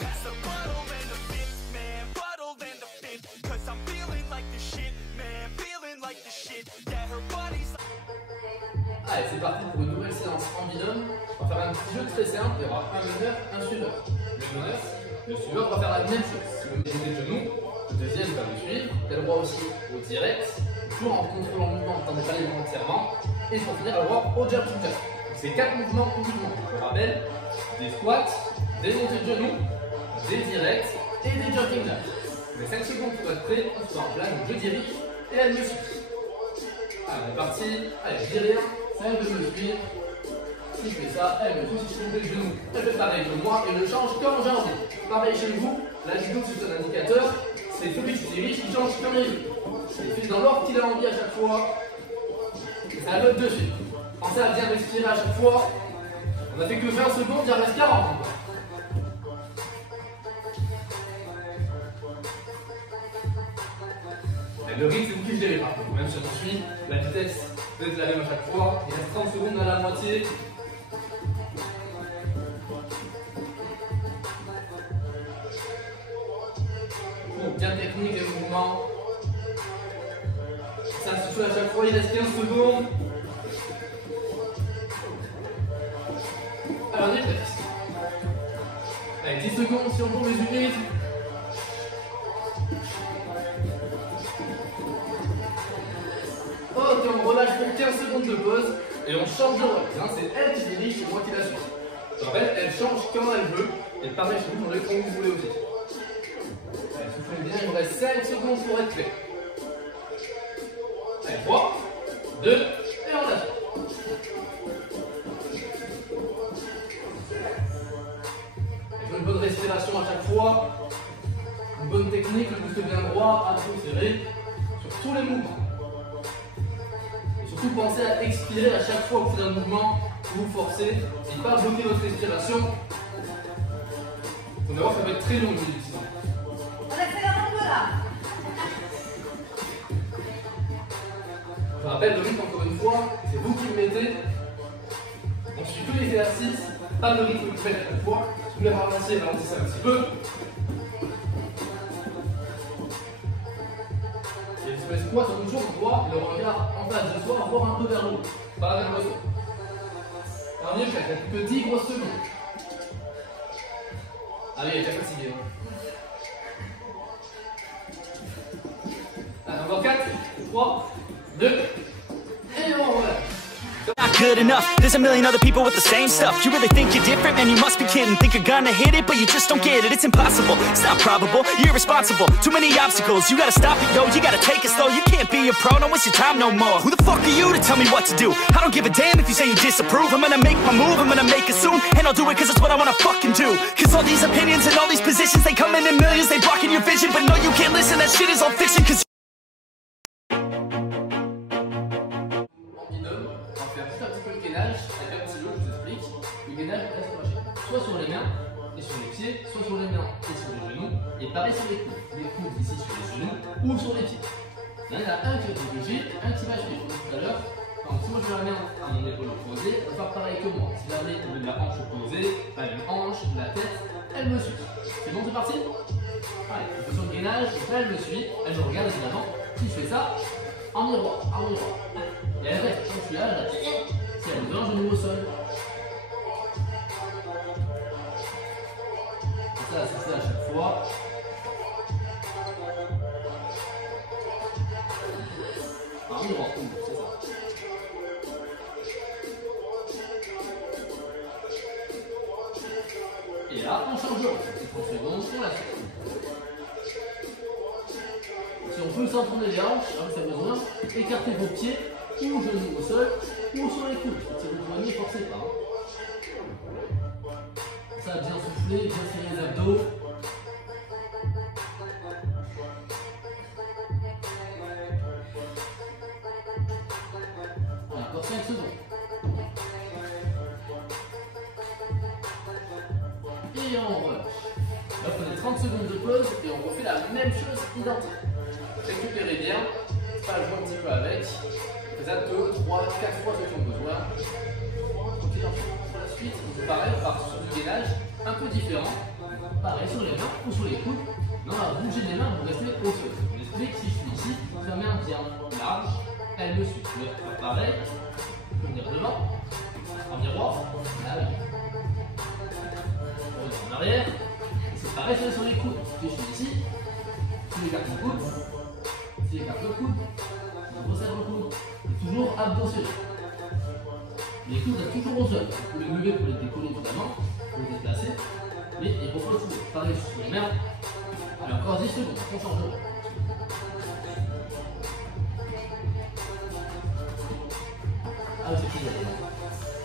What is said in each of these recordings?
Pass the bottle and the fifth, man, bottle and the fifth. Cause I'm feeling like the shit, man, feeling like the shit. Yeah, her body's like... Allez, c'est parti pour une nouvelle séance en binôme. On va faire un petit jeu très simple, il y aura un meneur, un suiveur. Le meneur, le suiveur va faire la même chose. Si vous mettez le genou, le deuxième va le suivre, il a le droit aussi au direct, toujours en contrôlant le mouvement, en temps de pas les entièrement, et pour finir, il a le droit au jumping jack. C'est 4 mouvements uniquement. Je rappelle, des squats, des montées de genoux, des directs et des jumping jacks. Vous avez 5 secondes pour être prêt, on se met en place, donc je dirige et elle me suit. Allez, on est parti, allez, je dis rien, elle veut me suivre. Si je fais ça, elle me suit, si je monte les genoux, elle fait pareil que moi et je change comme j'ai envie. Pareil chez vous, la judo c'est un indicateur, c'est celui qui dirige qui change comme il veut. Il fait dans l'ordre qu'il a envie à chaque fois, et c'est à l'autre de suite. Pensez à bien respirer à chaque fois. On a fait que 20 secondes, il en reste 40. Et le rythme, c'est vous qui le gérez par contre. Même si on suit, la vitesse peut être la même à chaque fois. Il reste 30 secondes dans la moitié. Bon, bien technique les mouvements. Ça se fait à chaque fois, il reste 15 secondes. Alors, on est prêt. Allez, 10 secondes si on tombe les unités. Ok, on relâche pour 15 secondes de pause et on change de rôle. C'est elle qui dirige, c'est moi qui la suis. Je rappelle, elle change quand elle veut. Et pareil, chez vous, vous comme vous voulez aussi. Allez, soufflez bien, il vous reste 5 secondes pour être prêt. Allez, 3, 2, et on lâche. Une bonne respiration à chaque fois, une bonne technique, le buste bien droit, à tout serré, sur tous les mouvements. Et surtout pensez à expirer à chaque fois au final d'un mouvement, vous forcez, et pas bloquer votre respiration. Vous allez voir, ça va être très long le minute. On accélère un peu là. Je rappelle le rythme encore une fois, c'est vous qui le mettez. On suit tous les exercices, pas le rythme que vous faites à chaque fois. Si vous voulez ralentir, ralentissez un petit peu. Et sur les squats, on toujours droit, le regard en face de soi, encore un peu vers le haut. Pas vers le haut. Dernier, je fais quelques 10 grosses secondes. Allez, il est déjà fatigué. Allez, encore 4, 3, 2, et on relâche. Not good enough, there's a million other people with the same stuff. You really think you're different? Man, you must be kidding. Think you're gonna hit it, but you just don't get it. It's impossible, it's not probable, you're irresponsible. Too many obstacles, you gotta stop it, yo. You gotta take it slow, you can't be a pro, don't waste your time no more. Who the fuck are you to tell me what to do? I don't give a damn if you say you disapprove. I'm gonna make my move, I'm gonna make it soon. And I'll do it cause it's what I wanna fucking do. Cause all these opinions and all these positions, they come in millions, they blocking your vision. But no, you can't listen, that shit is all fiction. Cause soit sur les mains et sur les pieds, soit sur les mains et sur les genoux, et pareil sur les coudes. Les coudes ici sur les genoux ou sur les pieds. Là, il y en a un qui va bouger, un qui va suivre. Tout à l'heure, si moi je mets la main à mon épaule opposée, elle va faire pareil que moi. Si la main est de la hanche opposée, une hanche, la tête, elle me suit. C'est bon, c'est parti? Allez, je fais sur le gainage, elle me suit, elle me regarde évidemment. Si je fais ça, en miroir, en miroir. Et elle reste, quand je suis là, si elle me donne un genou au sol. Ça, c'est ça à chaque fois. Un miroir, c'est ça. Et là, on change de rôle. 30 secondes, on la fait. Si on peut s'entourner les hanches, hein, ça a besoin, écartez vos pieds ou genoux au sol ou sur les coudes. Si vous poignez, forcez pas. Ça, bien souffler, bien serrer les abdos. Voilà, encore 5 secondes. Et on relâche. Là, prenez 30 secondes de pause et on refait la même chose identique. Récupérez bien, pas jouer un petit peu avec. Faites ça 2, 3, 4 fois ceux qui ont besoin. Tranquille, suite, pareil, on part sur du gainage un peu différent. Pareil sur les mains ou sur les coudes. Non, on va bouger les mains pour rester au sol. Je m'explique, si je suis ici, ma main vient large, elle me suit. Je vais faire pareil, je peux venir devant, en miroir, là oui. On revient en arrière, et c'est pareil sur les coudes. Si je suis ici, si j'écarte mon coude, si j'écarte le coude, je resserre le coude. Toujours abdos serrés. Les coudes restent toujours au sol. Vous pouvez lever pour les décoller totalement, pour les déplacer, mais il faut pas toujours. Pareil sur les mains. Alors encore 10 secondes, on change de rôle. Ah oui, c'est fini.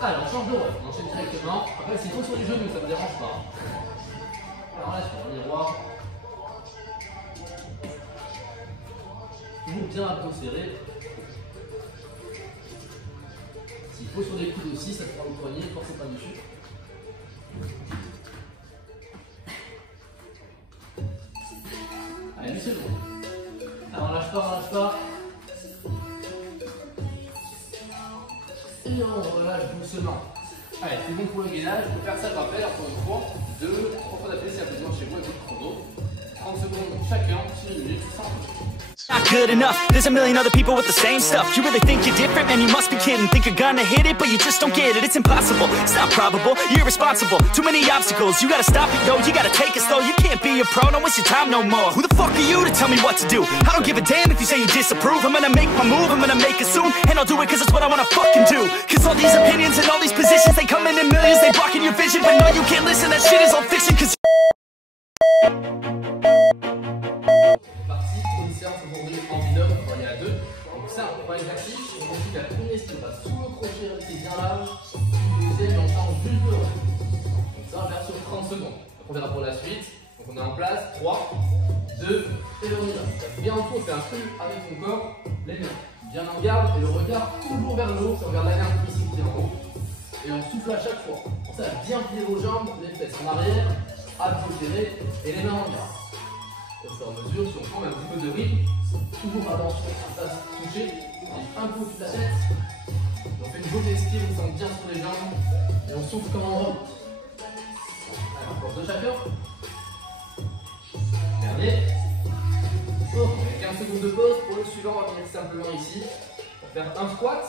Alors, on change de rôle, on enchaîne directement. Après, s'il faut sur les genoux, ça ne me dérange pas. Alors là, sur le miroir. Toujours bien abdos serrés. S'il faut sur les coudes aussi, ça te prend le poignet, ne forcez pas dessus. Allez, 8 secondes. Alors, on lâche pas. Et on relâche doucement. Allez, c'est bon pour le gainage. Je peux faire ça, je rappelle, encore une fois. 2, 3 fois d'appel, c'est absolument chez vous avec le chrono. 30 secondes chacun, 6 minutes, sans Not good enough, there's a million other people with the same stuff. You really think you're different, man, you must be kidding. Think you're gonna hit it, but you just don't get it. It's impossible, it's not probable, you're irresponsible. Too many obstacles, you gotta stop it, yo. You gotta take it slow, you can't be a pro, don't waste your time no more. Who the fuck are you to tell me what to do? I don't give a damn if you say you disapprove. I'm gonna make my move, I'm gonna make it soon. And I'll do it cause it's what I wanna fucking do. Cause all these opinions and all these positions, they come in millions, they blocking your vision. But no, you can't listen, that shit is all fiction. Cause en binôme, on est à 2. Donc ça, on prend l'exercice. Ensuite, la première style, on va sous le crochet, rester bien large. Le deuxième, on change juste de rôle. Donc ça, on va faire sur 30 secondes. Donc on verra pour la suite. Donc on est en place. 3, 2, et on y va. Bien en fond, on fait un truc avec son corps. Les mains bien en garde et le regard toujours vers le haut. On regarde la main ici qui est en haut. Et on souffle à chaque fois. Pour ça, bien plier vos jambes, les fesses en arrière, abdos serrés et les mains en garde. Au fur et à mesure, si on prend un petit peu de rythme, toujours attention à se toucher, un peu au-dessus de la tête. On fait une jolie esquive, on sent bien sur les jambes et on souffle comme on remonte. Allez, encore deux chacun. Dernier. Oh, on a 15 secondes de pause. Pour le suivant, on va venir simplement ici pour faire un squat.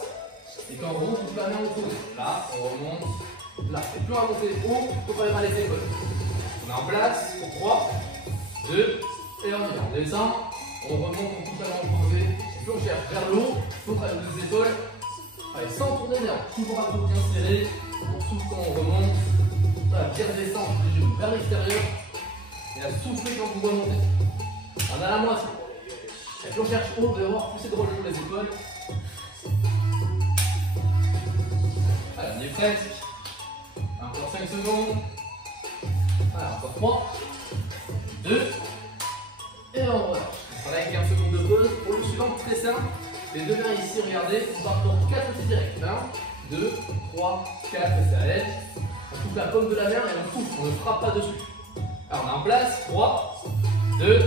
Et quand on remonte, on peut la main au coude. Là, on remonte. Là, et plus on va monter haut, il faut pas aller mal les épaules. On est en place pour 3, 2, et on y va. On descend, on remonte, on touche la main opposée. Et puis on cherche vers le haut, on travaille les épaules. Allez, sans tourner bien, toujours un peu bien serré. On souffle quand on remonte. Voilà, bien descendre les genoux vers l'extérieur. Et à souffler quand vous remontez. On a la moitié. Et puis on cherche haut, dehors, pousser de relever les épaules. Allez, on est presque. Encore 5 secondes. Allez, encore 3, 2, et on relâche. On a 15 secondes de pause. Pour le suivant, très simple. Les deux mains ici, regardez, on part pour 4 aussi direct. 1, 2, 3, 4, et ça aide. On touche la paume de la main et on touche, on ne frappe pas dessus. Alors on est en place, 3, 2, et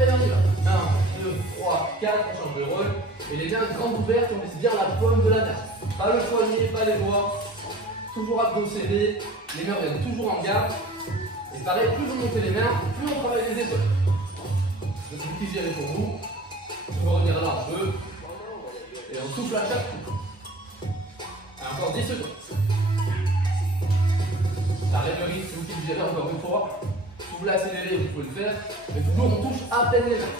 on y va. 1, 2, 3, 4, on change de rôle. Et les mains grandes ouvertes, on laisse bien la paume de la main. Pas le poignet, pas les doigts. Toujours abdos serrés, les mains viennent toujours en garde. Et pareil, plus vous montez les mains, plus on travaille les épaules. C'est ce qui gère pour vous. On va revenir là un peu. Et on souffle à chaque coup. Encore 10 secondes. La rêverie, c'est vous qui le gérez encore une fois. Si vous voulez accélérer, vous pouvez le faire. Mais toujours, on touche à peine les mains.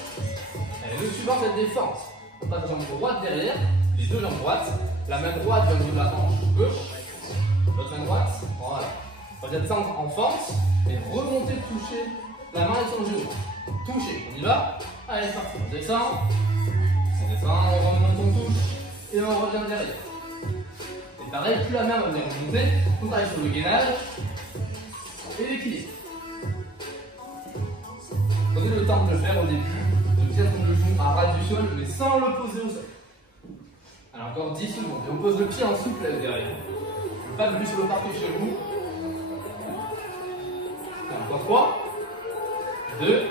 Allez, le suivant, c'est la défense. On passe la jambe droite derrière, les deux jambes droites. La main droite vient de la hanche gauche. L'autre main droite, voilà. On va descendre en fente et remonter, toucher la main et son genou. Toucher, on y va. Allez, c'est parti. On descend, on remonte, on touche et on revient derrière. Et pareil, plus la main va venir remonter, on travaille sur le gainage et l'équilibre. Prenez le temps de le faire au début, de bien prendre le genou à ras du sol, mais sans le poser au sol. Alors encore 10 secondes et on pose le pied en souplesse derrière. Pas de vue sur le parquet chez vous. Encore 3, 2,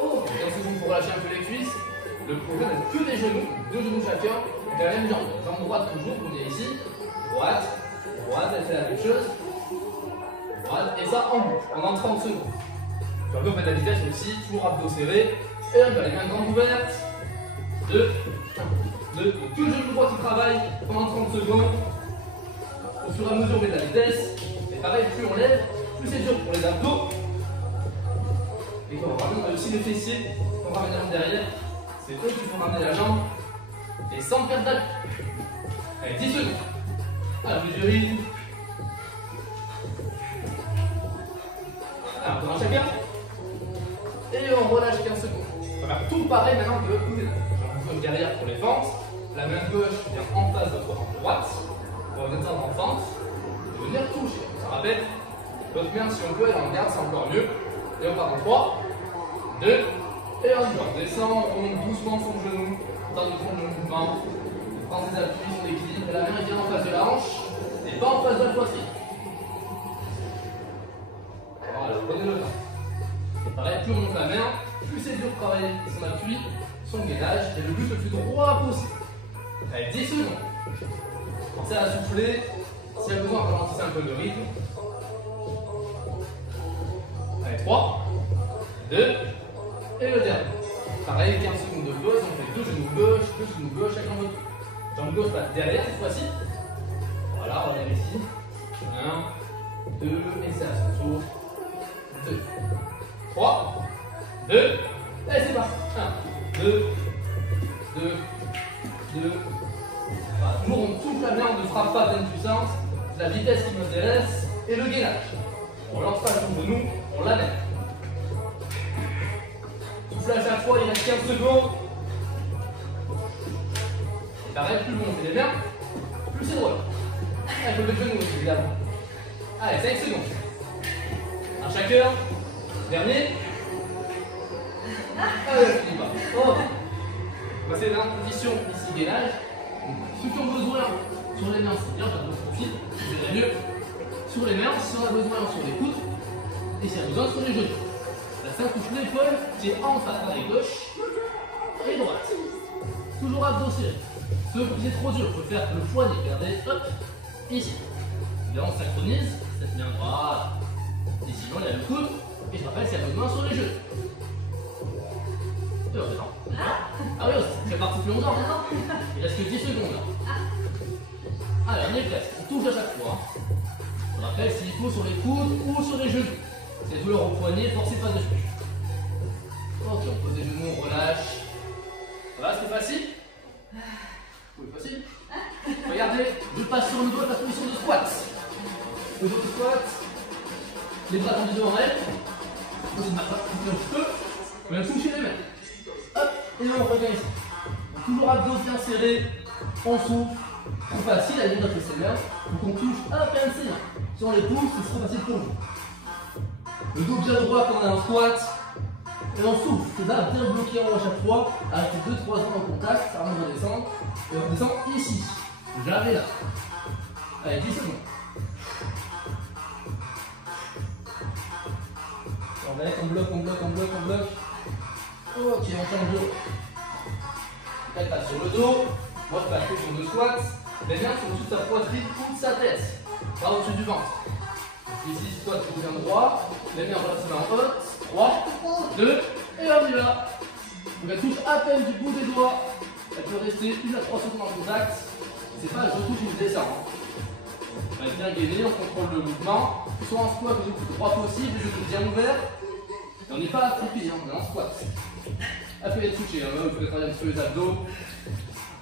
oh, 15 secondes pour relâcher un peu les cuisses. Le problème n'est que des genoux, deux genoux chacun, de la même jambe. Jambe droite toujours, vous venez ici, droite, droite, elle fait la même chose. Droite, et ça en boucle, pendant 30 secondes. Puis on fait la vitesse aussi, toujours abdos serrés. Et on va les mains grandes ouvertes. 2, 1, 2. Tout le genou droit qui travaille pendant 30 secondes. Au fur et à mesure, on met de la vitesse. Et pareil, plus on lève, plus c'est dur pour les abdos. Et quand on ramène aussi les fessiers, on ramène la jambe derrière. C'est eux qui font ramener la jambe. Et sans perdre d'appui. Allez, 10 secondes. À plus du rythme. Alors, on commence chacun. Et on relâche 15 secondes. On va faire tout pareil maintenant que l'autre côté. On fait derrière pour les fentes. La main gauche vient en face de la droite. On va descendre en fente. Et venir toucher. Ça rappelle. L'autre main, si on peut, et on garde, c'est encore mieux. Et on part en 3, 2, et on descend, on monte doucement son genou. On tente de prendre le mouvement. On prend ses appuis, son équilibre. Et la main vient en face de la hanche. Et pas en face de la poitrine. Voilà, prenez le temps. Pareil, plus on monte la main, plus c'est dur de travailler son appui, son gainage, et le but le plus droit possible. Allez, 10 secondes. Pensez à souffler. S'il y a besoin, ralentissez un peu de rythme. Allez, 3, 2, et le dernier. Pareil, 15 secondes de pause, on fait 2 genoux gauche, chacun votre tour. Jambe gauche passe derrière cette fois-ci. Voilà, on est ici. 1, 2, et c'est à son tour. 2, 3, 2, allez c'est parti. 1, 2, 2, 2. Voilà, toujours on touche la main, on ne frappe pas à pleine puissance. C'est la vitesse qui m'intéresse et le gainage. On lance pas le genou, on l'amène. Souffle à chaque fois, il reste 15 secondes. Et pareil, plus on fait les mains, plus c'est drôle. Avec le genou aussi, évidemment. Allez, 5 secondes. Un chacun. Dernier. Allez, je finis pas. Oh. On va passer dans la position ici, gainage. Ceux qui ont besoin sur les mains, c'est bien, faire notre profil, c'est mieux. Sur les mains, si on a besoin sur les coudes, et si on a besoin sur les genoux. La seule touche l'épaule qui est en face, à gauche et droite. Toujours abdos serrés. Ceux qui c'est trop dur, il faut faire le poignet, regardez, hop, ici. Là on synchronise, cette main droite. Et sinon il y a le coude, et je rappelle s'il y a besoin sur les genoux. Et on détend. Ah oui, c'est parti plus longtemps maintenant. Il reste que 10 secondes là. Allez, on est presque, on touche à chaque fois. On rappelle s'il faut sur les coudes ou sur les genoux. C'est douleur au poignet, forcez pas dessus. Ok, on pose les genoux, on relâche. Ça va, c'était facile? Oui, facile. Regardez, je passe sur le dos de la position de squat. Le dos de squat. Les bras tendus devant elle. On se met un petit peu. On vient toucher les mains. Hop, et là on revient ici. Donc, toujours abdos bien serrés. On souffle. C'est facile à dire de ses mains. Donc on touche à peine ses mains. Si on les pousse, ce sera facile pour nous. Le dos bien droit quand on est en squat. Et on souffle. C'est là, bien bloqué en haut à chaque fois. Avec 2-3 ans en contact, ça remonte à descendre. Et on descend ici. Jamais là. Allez, 10 secondes. On bloque, on bloque, on bloque, on bloque. Ok, on change de dos. Elle passe sur le dos. Moi je passe sur le squat. Les mains sont au-dessus de sa poitrine ou de sa tête. Pas au-dessus du ventre. Ici, squat, tu reviens droit. Les mains relativement hautes. 3, 2, et on y va. Donc elle touche à peine du bout des doigts. Elle peut rester 1 à 3 secondes en contact. C'est pas je touche, je descends. On va bien gainer, on contrôle le mouvement. Soit en squat le plus droit possible, les genoux bien ouverts. Et on n'est pas accroupi, on est en squat. Appuyez toucher, hein, vous pouvez travailler un petit peu les abdos.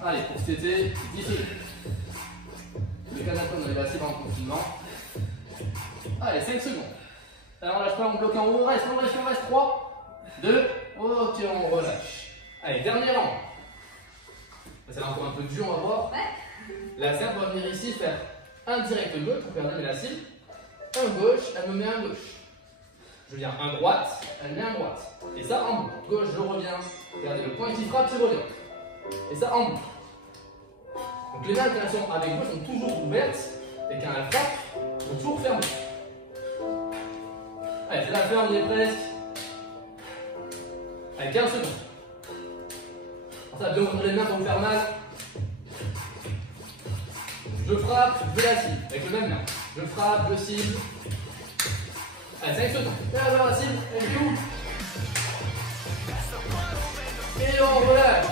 Allez, pour cet été, 10 secondes. Le canapé, on est assis dans le confinement. Allez, 5 secondes. Alors on lâche pas, on bloque en haut, on reste. 3, 2, ok, on relâche. Allez, dernier rang. Ça va encore un peu dur, on va voir. La serre va venir ici faire un direct gauche pour faire la cible. Un gauche, elle me met un gauche. Je viens un droite, elle met un droite. Et ça en boucle. Gauche, je reviens. Regardez, le point qui frappe, il revient. Et ça en boucle. Donc les mains quand elles sont avec vous sont toujours ouvertes. Et quand elles frappent, elles sont toujours fermées. Allez, c'est la fin, on y est presque. Allez, 15 secondes. Ça va bien ouvrir les mains pour vous faire mal. Je frappe, je la cible, avec le même main. Je frappe, je cible. Allez, 5 secondes. Et là, vers la cible, elle est où? Et on relâche.